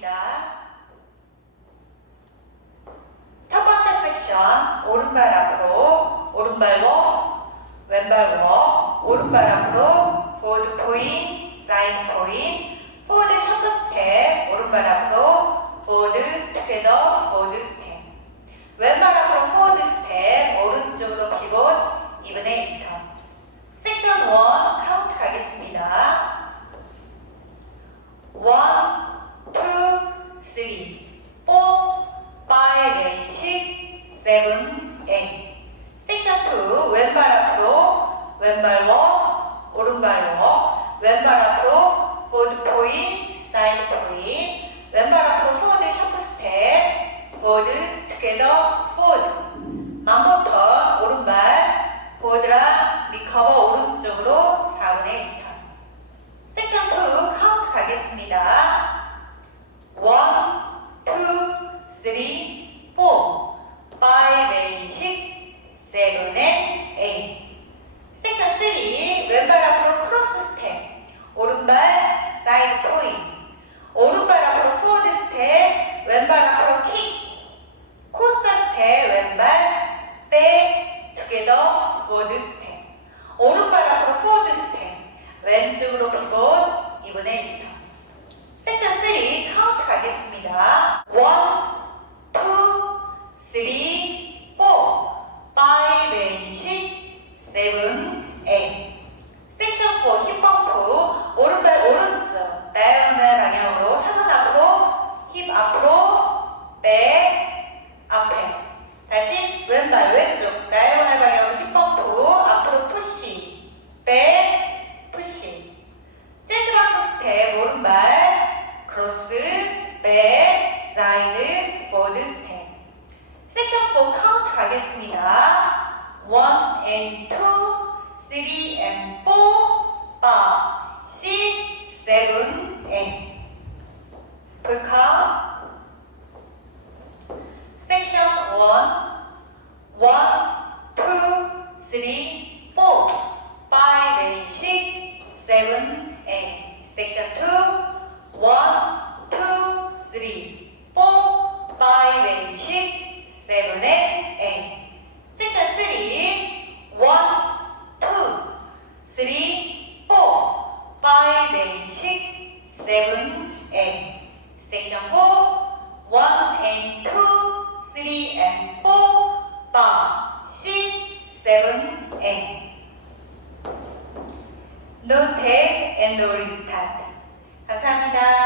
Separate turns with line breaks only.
보겠습니다. 첫 번째 섹션 오른발 앞으로 오른발 워 왼발 워 오른발 앞으로 보드 포인 사인 포인 포드 셔터 스텝 오른발 앞으로 보드 투게더 보드 스텝 왼발 앞으로 포워드 스텝 오른쪽으로 피봇 2분의 2턴 섹션 1 왼발 워 오른발 워 왼발 앞으로 보드 포인 사이드 포인 왼발 앞으로 포드 셔프 스텝 보드 투게더 포드. 만보턴 오른발 보드랑 리커버 오른쪽으로 4분의 1턴 섹션 2 카운트 가겠습니다. 1 2 3 4 5 and 6 7 and 8 섹션 3 왼발 앞으로 크로스 스텝 오른발 사이드 포인 오른발 앞으로 포워드 스텝 왼발 앞으로 킥 코스터 스텝 왼발 백 투게더 포워드 스텝 오른발 앞으로 포워드 스텝 왼쪽으로 피봇 이번에 2턴. 섹션 3 카운트 가겠습니다 1 2 3 4 5 and 6 7 8 섹션 4 힙펌프 오른발 오른쪽 다이아고널 방향으로 사선 앞으로 힙 앞으로 백 앞에. 다시 왼발 왼쪽. 다이아고널 방향으로 힙 펌프. 앞으로 푸시. 백 푸시. 재즈박스 스텝 오른발 크로스 백 사이드 보드 스텝. 섹션 4 카운트 가겠습니다. 1 and 2 3 and 4 5 6 7 8 볼까? 섹션 1 1 2 3 4 5 and 6 7 8 섹션 2 1 2 3 4 5 and 6 7 and 8 섹션 3 1 2 3 4 5 and 6 7 8 섹션 4 1 and 2 3 and 4 5 6 7 8 No take and restart 감사합니다.